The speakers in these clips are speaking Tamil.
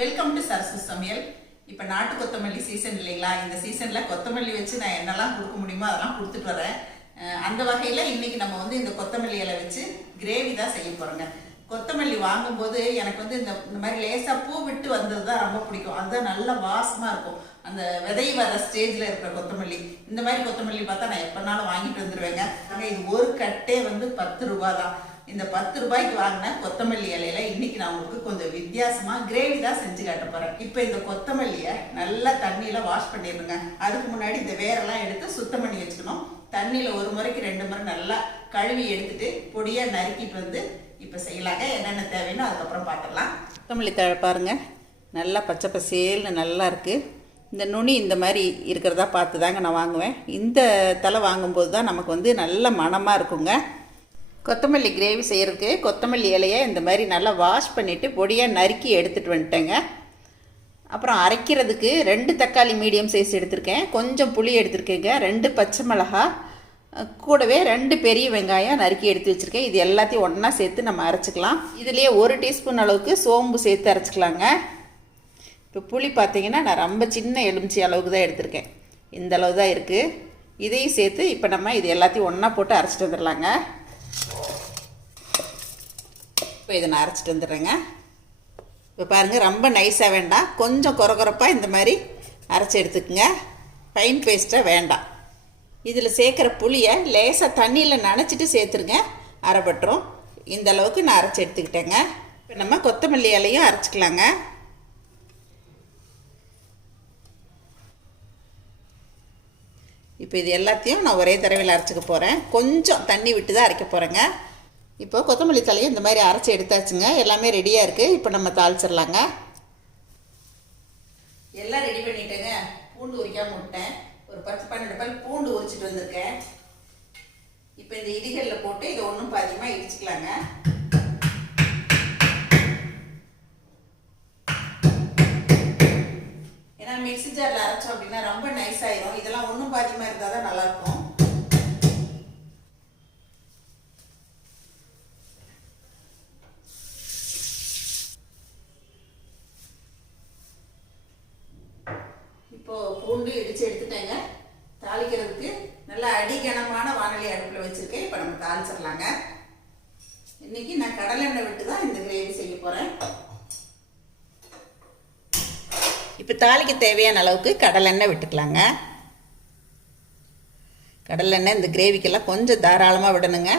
வெல்கம் டு சரசு சமையல் இப்போ நாட்டு கொத்தமல்லி சீசன் இல்லைங்களா? இந்த சீசனில் கொத்தமல்லி வச்சு நான் என்னெல்லாம் கொடுக்க முடியுமோ அதெல்லாம் கொடுத்துட்டு வரேன். அந்த வகையில் இன்னைக்கு நம்ம வந்து இந்த கொத்தமல்லி இலை வச்சு கிரேவி தான் செய்ய போகிறோங்க கொத்தமல்லி வாங்கும்போது எனக்கு வந்து இந்த இந்த மாதிரி லேசாக பூ விட்டு வந்தது தான் ரொம்ப பிடிக்கும். அதுதான் நல்ல வாசமாக இருக்கும். அந்த விதை வர ஸ்டேஜில் இருக்கிற கொத்தமல்லி. இந்த மாதிரி கொத்தமல்லி பார்த்தா நான் எப்போனாலும் வாங்கிட்டு வந்துடுவேங்க ஆனால் இது ஒரு கட்டே வந்து பத்து ரூபா தான் இந்த பத்து ரூபாய்க்கு வாங்கின கொத்தமல்லி இலையில இன்னைக்கு நான் உங்களுக்கு கொஞ்சம் வித்தியாசமா கிரேவி தான் செஞ்சு காட்ட போறேன். இப்போ இந்த கொத்தமல்லியை நல்லா தண்ணியில வாஷ் பண்ணிடுங்க அதுக்கு முன்னாடி இந்த வேரெல்லாம் எடுத்து சுத்தம் பண்ணி வச்சுக்கணும். தண்ணியில ஒரு முறைக்கு ரெண்டு முறை நல்லா கழுவி எடுத்துட்டு பொடியா நறுக்கிட்டு வந்து இப்போ செய்யலாங்க. என்னென்ன தேவைன்னு அதுக்கப்புறம் பார்த்துடலாம் கொத்தமல்லி தழை பாருங்க. நல்லா பச்சை பசேல்னு நல்லா இருக்கு. இந்த நுனி இந்த மாதிரி இருக்கிறதா பார்த்து தாங்க நான் வாங்குவேன். இந்த தலை வாங்கும்போது தான் நமக்கு வந்து நல்ல மணமாக இருக்குங்க. கொத்தமல்லி கிரேவி செய்கிறதுக்கு கொத்தமல்லி இலையை இந்த மாதிரி நல்லா வாஷ் பண்ணிவிட்டு பொடியாக நறுக்கி எடுத்துகிட்டு வந்துட்டேங்க. அப்புறம் அரைக்கிறதுக்கு ரெண்டு தக்காளி மீடியம் சைஸ் எடுத்திருக்கேன். கொஞ்சம் புளி எடுத்திருக்கேங்க. ரெண்டு பச்சை மிளகா கூடவே ரெண்டு பெரிய வெங்காயம் நறுக்கி எடுத்து வச்சுருக்கேன். இது எல்லாத்தையும் ஒன்றா சேர்த்து நம்ம அரைச்சிக்கலாம். இதுலேயே ஒரு டீஸ்பூன் அளவுக்கு சோம்பு சேர்த்து அரைச்சிக்கலாங்க. இப்போ புளி பார்த்தீங்கன்னா நான் ரொம்ப சின்ன எலுமிச்சி அளவுக்கு தான் எடுத்திருக்கேன். இந்த அளவு தான் இருக்குது இதையும் சேர்த்து இப்போ நம்ம இது எல்லாத்தையும் ஒன்றா போட்டு அரைச்சிட்டு வந்துடலாங்க இப்போ இதை நான் அரைச்சிட்டு வந்துடுறேங்க. இப்போ பாருங்கள் ரொம்ப நைஸாக வேண்டாம். கொஞ்சம் குறகுறப்பாக இந்த மாதிரி அரைச்சி எடுத்துக்கோங்க. ஃபைன் பேஸ்ட்டாக வேண்டாம். இதில் சேர்க்குற புளியை லேசாக தண்ணியில் நனைச்சிட்டு சேர்த்துருங்க. அரைப்பட்டுரும். இந்த அளவுக்கு நான் அரைச்சி எடுத்துக்கிட்டேங்க. இப்போ நம்ம கொத்தமல்லி இலையும் அரைச்சிக்கலாங்க. இப்போ இது எல்லாத்தையும் நான் ஒரே தடவையில் அரைச்சிக்க போகிறேன் கொஞ்சம் தண்ணி விட்டு தான் அரைக்க போகிறேங்க இப்போ கொத்தமல்லி தலையும் இந்த மாதிரி அரைச்சி எடுத்தாச்சுங்க. எல்லாமே ரெடியாக இருக்குது இப்போ நம்ம தாளிச்சிடலாங்க. எல்லாம் ரெடி பண்ணிட்டேங்க. பூண்டு உரிக்காமல் விட்டேன். ஒரு பத்து பன்னெண்டு பல் பூண்டு உரிச்சிட்டு வந்திருக்கேன். இப்போ இந்த இடிகளில் போட்டு இதை ஒன்றும் பாதியமாக இடிச்சுக்கலாங்க. அப்படின்னா ரொம்ப நைஸ் ஆயிரும். இதெல்லாம் ஒன்றும் பாதியமாக இருந்தால் தான் நல்லாயிருக்கும். இப்போ பூண்டு இடிச்சு எடுத்துட்டேங்க. தாளிக்கிறதுக்கு நல்லா அடிகனமான வானொலி அடுப்பில் வச்சுருக்கேன். இப்போ நம்ம தாளிச்சிடலாங்க. இன்னைக்கு நான் கடலெண்ணெய் விட்டு தான் இந்த கிரேவி செய்ய போகிறேன் இப்போ தாலிக்கு தேவையான அளவுக்கு கடலெண்ணெய் விட்டுக்கலாங்க. கடலெண்ணெய் இந்த கிரேவிக்கெல்லாம் கொஞ்சம் தாராளமாக விடணுங்க.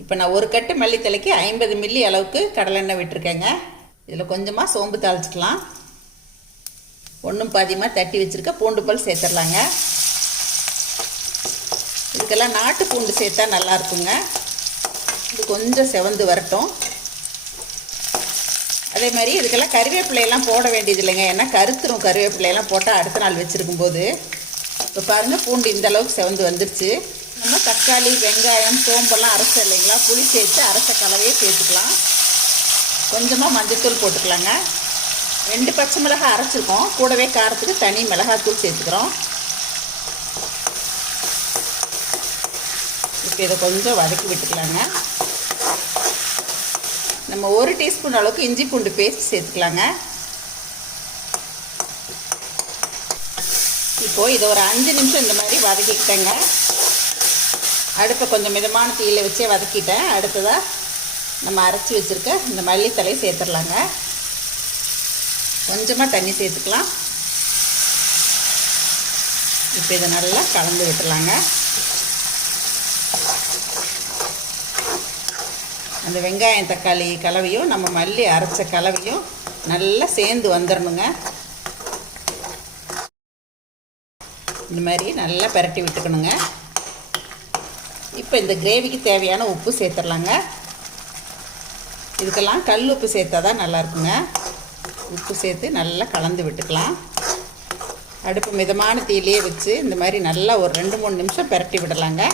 இப்போ நான் ஒரு கட்டு மல்லித்தலைக்கு ஐம்பது மில்லி அளவுக்கு கடலெண்ணெய் விட்டுருக்கேங்க. இதில் கொஞ்சமாக சோம்பு தாளிச்சிக்கலாம். ஒன்றும் பாதியமாக தட்டி வச்சுருக்க பூண்டு பல் சேர்த்துடலாங்க. இதுக்கெல்லாம் நாட்டு பூண்டு சேர்த்தா நல்லாயிருக்குங்க இது கொஞ்சம் செவந்து வரட்டும். அதே மாதிரி இதுக்கெல்லாம் கருவேப்பிலையெல்லாம் போட வேண்டியது இல்லைங்க. ஏன்னா கருத்துரும் கருவேப்பிலையெல்லாம் போட்டால் அடுத்த நாள் வச்சுருக்கும் போது இப்போ பாருங்கள் பூண்டு இந்த அளவுக்கு செவந்து வந்துருச்சு. நம்ம தக்காளி வெங்காயம் சோம்பெல்லாம் அரைச்ச இல்லைங்களா? புளி சேர்த்து அரைச்ச கலவையே சேர்த்துக்கலாம். கொஞ்சமாக மஞ்சத்தூள் போட்டுக்கலாங்க. ரெண்டு பச்சை மிளகாய் அரைச்சிருக்கோம். கூடவே காரத்துக்கு தனி மிளகாத்தூள் சேர்த்துக்கிறோம். இப்போ இதை கொஞ்சம் வதக்கி விட்டுக்கலாங்க. நம்ம ஒரு டீஸ்பூன் அளவுக்கு இஞ்சி பூண்டு பேஸ்ட் சேர்த்துக்கலாங்க. இப்போது இதை ஒரு அஞ்சு நிமிஷம் இந்த மாதிரி வதக்கிக்கிட்டேங்க. அடுப்பை கொஞ்சம் மிதமான தீயில வச்சே வதக்கிட்டேன். அடுத்ததாக நம்ம அரைச்சி வச்சுருக்க இந்த மல்லித்தலையை சேர்த்துடலாங்க. கொஞ்சமாக தண்ணி சேர்த்துக்கலாம். இப்போ இதை நல்லா கலந்து விட்டுலாங்க அந்த வெங்காயம் தக்காளி கலவையும் நம்ம மல்லி அரைச்ச கலவையும் நல்லா சேர்ந்து வந்துடணுங்க இந்த மாதிரி நல்லா பரட்டி விட்டுக்கணுங்க. இப்போ இந்த கிரேவிக்கு தேவையான உப்பு சேர்த்துடலாங்க. இதுக்கெல்லாம் கல் உப்பு சேர்த்தா தான் நல்லாயிருக்குங்க உப்பு சேர்த்து நல்லா கலந்து விட்டுக்கலாம். அடுப்பு மிதமான தீயிலே வச்சு இந்த மாதிரி நல்லா ஒரு ரெண்டு மூணு நிமிஷம் பரட்டி விடலாங்க.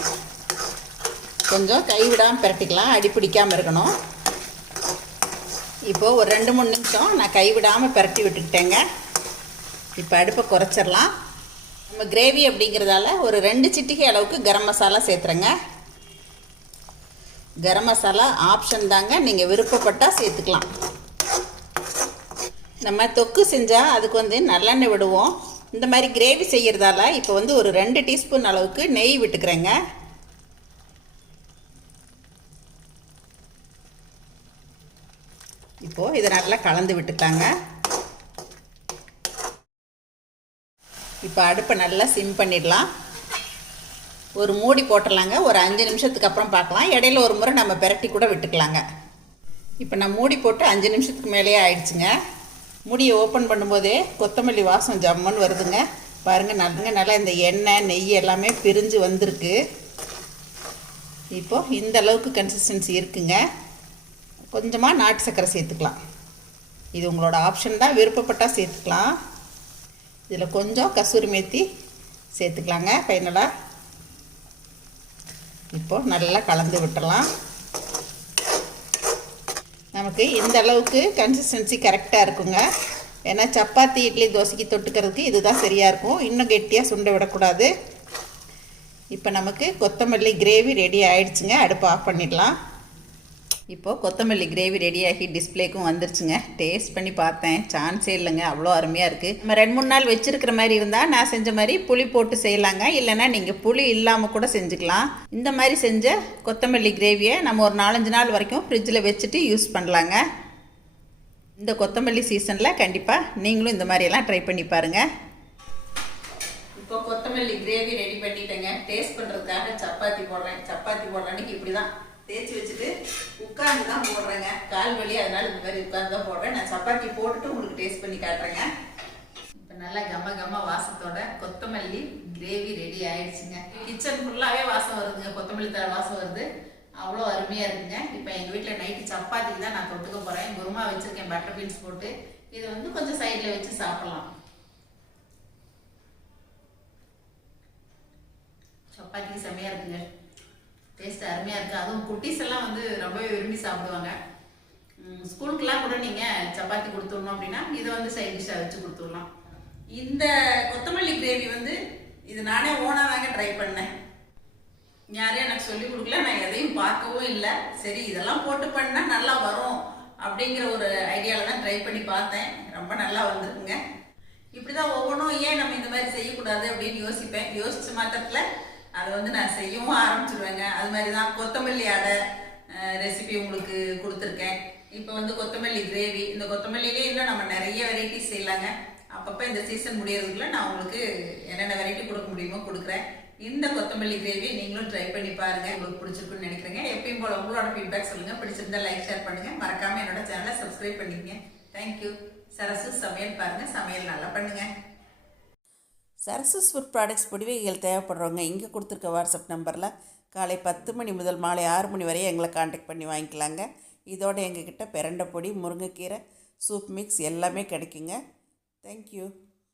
கொஞ்சம் கை விடாமல் பிரட்டிக்கலாம். அடி பிடிக்காமல் இருக்கணும். இப்போது ஒரு ரெண்டு மூணு நிமிஷம் நான் கை விடாமல் பிரட்டி விட்டுக்கிட்டேங்க இப்போ அடுப்பை குறைச்சிடலாம். நம்ம கிரேவி அப்படிங்கிறதால ஒரு ரெண்டு சிட்டிகை அளவுக்கு கரம் மசாலா சேர்த்துறேங்க. கரம் மசாலா ஆப்ஷன் தாங்க. நீங்கள் விருப்பப்பட்டால் சேர்த்துக்கலாம். நம்ம தொக்கு செஞ்சால் அதுக்கு வந்து நல்லெண்ணெய் விடுவோம். இந்த மாதிரி கிரேவி செய்கிறதால இப்போ வந்து ஒரு ரெண்டு டீஸ்பூன் அளவுக்கு நெய் விட்டுக்கிறேங்க. இப்போது இதை நல்லா கலந்து விட்டுட்டாங்க இப்போ அடுப்பை நல்லா சிம் பண்ணிடலாம். ஒரு மூடி போட்டுடலாங்க. ஒரு அஞ்சு நிமிஷத்துக்கு அப்புறம் பார்க்கலாம். இடையில ஒரு முறை நம்ம பிரட்டி கூட விட்டுக்கலாங்க. இப்போ நான் மூடி போட்டு அஞ்சு நிமிஷத்துக்கு மேலேயே ஆயிடுச்சுங்க. மூடியை ஓப்பன் பண்ணும்போதே கொத்தமல்லி வாசம் ஜம்முன்னு வருதுங்க. பாருங்கள் நல்லங்க நல்லா இந்த எண்ணெய் நெய் எல்லாமே பிரிஞ்சு வந்திருக்கு. இப்போது இந்த அளவுக்கு கன்சிஸ்டன்சி இருக்குங்க. கொஞ்சமாக நாட்டு சர்க்கரை சேர்த்துக்கலாம். இது உங்களோட ஆப்ஷன் தான். விருப்பப்பட்டால் சேர்த்துக்கலாம். இதில் கொஞ்சம் கசூரி மேத்தி சேர்த்துக்கலாங்க. ஃபைனலாக இப்போது நல்லா கலந்து விட்டுடலாம் நமக்கு இந்த அளவுக்கு கன்சிஸ்டன்சி கரெக்டாக இருக்குங்க. ஏன்னா சப்பாத்தி இட்லி தோசைக்கு தொட்டுக்கிறதுக்கு இதுதான் சரியாக இருக்கும். இன்னும் கெட்டியாக சுண்டை விடக்கூடாது. இப்போ நமக்கு கொத்தமல்லி கிரேவி ரெடி ஆயிடுச்சுங்க. அடுப்பு ஆஃப் பண்ணிடலாம். இப்போது கொத்தமல்லி கிரேவி ரெடியாகி டிஸ்பிளேக்கும் வந்துருச்சுங்க. டேஸ்ட் பண்ணி பார்த்தேன். சான்ஸே இல்லைங்க. அவ்வளோ அருமையாக இருக்குது நம்ம ரெண்டு மூணு நாள் வச்சுருக்கிற மாதிரி இருந்தால் நான் செஞ்ச மாதிரி புளி போட்டு செய்யலாங்க. இல்லைன்னா நீங்கள் புளி இல்லாமல் கூட செஞ்சுக்கலாம். இந்த மாதிரி செஞ்ச கொத்தமல்லி கிரேவியை நம்ம ஒரு நாலஞ்சு நாள் வரைக்கும் ஃப்ரிட்ஜில் வச்சுட்டு யூஸ் பண்ணலாங்க. இந்த கொத்தமல்லி சீசனில் கண்டிப்பாக நீங்களும் இந்த மாதிரியெல்லாம் ட்ரை பண்ணி பாருங்கள் இப்போ கொத்தமல்லி கிரேவி ரெடி பண்ணிட்டேங்க. டேஸ்ட் பண்ணுறதுக்காக சப்பாத்தி போடுறேன். சப்பாத்தி போடுறேன்னு இப்படி தான் தேய்ச்சி வச்சுட்டு உட்காந்து தான் போடுறேங்க. கால் வலி அதனால இந்த மாதிரி உட்காந்து தான் போடுறேன். நான் சப்பாத்தி போட்டுட்டு உங்களுக்கு டேஸ்ட் பண்ணி காட்டுறேங்க. இப்போ நல்லா கம்ம கம வாசத்தோட கொத்தமல்லி கிரேவி ரெடி ஆயிடுச்சுங்க. கிச்சன் ஃபுல்லாகவே வாசம் வருதுங்க. கொத்தமல்லி தர வாசம் வருது. அவ்வளோ அருமையாக இருக்குங்க. இப்போ எங்கள் வீட்டில் நைட்டு சப்பாத்திக்கு தான் நான் தொட்டுக்க போகிறேன் குருமா வச்சுருக்கேன் பட்டர் பீன்ஸ் போட்டு. இதை வந்து கொஞ்சம் சைடில் வச்சு சாப்பிட்லாம். சப்பாத்தி செம்மையாக இருக்குங்க. டேஸ்ட் அருமையாக இருக்குது அதுவும் குட்டீஸ் எல்லாம் வந்து ரொம்பவே விரும்பி சாப்பிடுவாங்க. ஸ்கூலுக்கெல்லாம் கூட நீங்கள் சப்பாத்தி கொடுத்துடணும் அப்படின்னா இதை வந்து சைட் டிஷ்ஷாக வச்சு கொடுத்துடலாம். இந்த கொத்தமல்லி கிரேவி வந்து இது நானே ஓனாக தாங்க ட்ரை பண்ணேன். யாரையும் எனக்கு சொல்லி கொடுக்கல. நான் எதையும் பார்க்கவும் இல்லை. சரி இதெல்லாம் போட்டு பண்ணால் நல்லா வரும் அப்படிங்கிற ஒரு ஐடியாவில் தான் ட்ரை பண்ணி பார்த்தேன். ரொம்ப நல்லா வந்திருக்குங்க. இப்படி தான் ஒவ்வொன்றும் ஏன் நம்ம இந்த மாதிரி செய்யக்கூடாது அப்படின்னு யோசிப்பேன். யோசித்த மாத்திரத்தில் அதை வந்து நான் செய்யவும் ஆரம்பிச்சிருவேங்க. அது மாதிரி தான் கொத்தமல்லி அடை ரெசிபி உங்களுக்கு கொடுத்துருக்கேன். இப்போ வந்து கொத்தமல்லி கிரேவி இந்த கொத்தமல்லியிலே இன்னும் நம்ம நிறைய வெரைட்டிஸ் செய்யலாங்க. அப்பப்போ இந்த சீசன் முடியறதுக்குள்ள நான் உங்களுக்கு என்னென்ன வெரைட்டி கொடுக்க முடியுமோ கொடுக்குறேன். இந்த கொத்தமல்லி கிரேவி நீங்களும் ட்ரை பண்ணி பாருங்க. உங்களுக்கு பிடிச்சிருக்குன்னு நினைக்கிறேங்க. எப்பயும் போல உங்களோட ஃபீட்பேக் சொல்லுங்க. பிடிச்சிருந்தா லைக் ஷேர் பண்ணுங்க. மறக்காம என்னோட சேனலை சப்ஸ்கிரைப் பண்ணிக்கங்க. தேங்க்யூ சரசு சமையல் பாருங்க. சமையல் நல்லா பண்ணுங்க. சரஸ்வஸ் ஃபுட் ப்ராடக்ட்ஸ் பொடிவைகள் தேவைப்படுறவங்க இங்கே கொடுத்துருக்க வாட்ஸ்அப் நம்பரில் காலை பத்து மணி முதல் மாலை ஆறு மணி வரை எங்களை காண்டாக்ட் பண்ணி வாங்கிக்கலாங்க. இதோட எங்ககிட்ட பிரண்டை பொடி முருங்கைக்கீரை சூப் மிக்ஸ் எல்லாமே கிடைக்குங்க. தேங்க்யூ